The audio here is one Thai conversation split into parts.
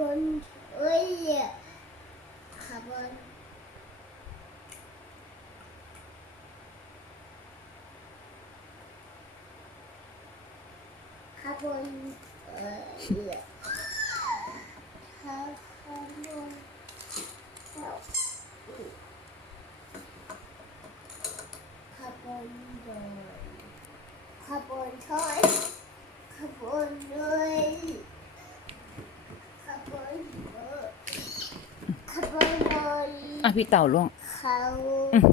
บนเอ้ยขบวนขบวนเอ่อขบวนขบวนขบวนเดินขบวนถอยขบวนเลยขบวนเดินขบวนเลย อะพี่เต่าล่วงเขาอืม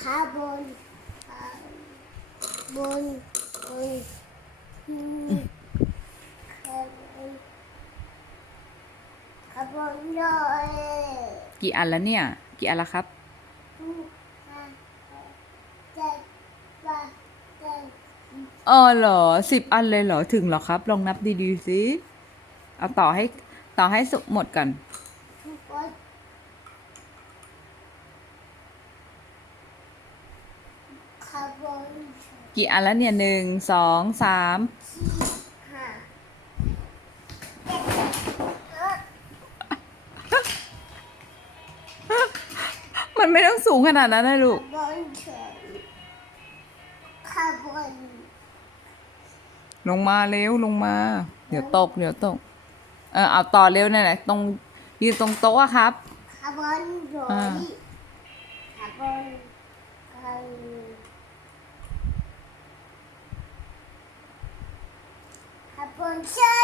ขาบนขาบนบนขาบนขาบนเลยกี่อันแล้วเนี่ย กี่อันแล้วครับเอ๋อเหรอสิบอันเลยเหรอถึงเหรอครับ ลองนับดีๆสิเอาต่อให้ต่อให้สุกหมดก่อน ทุก คนขาบนกี่อันแล้วเนี่ยหนึ่งสองสามห้ามันไม่ต้องสูงขนาดนั้นนะลูก บนเฉยขาบนลงมาเร็วลงมา เดี๋ยวตก เดี๋ยวตก เออเอาต่อเร็วนั่นแหละตรงยืนตรงโต๊ะอะครับขาบนโดอ่ายขาบนกันขาบน ใช่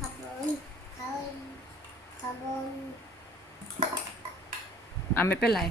ขาบนขาบนขาบนอะไม่เป็นไร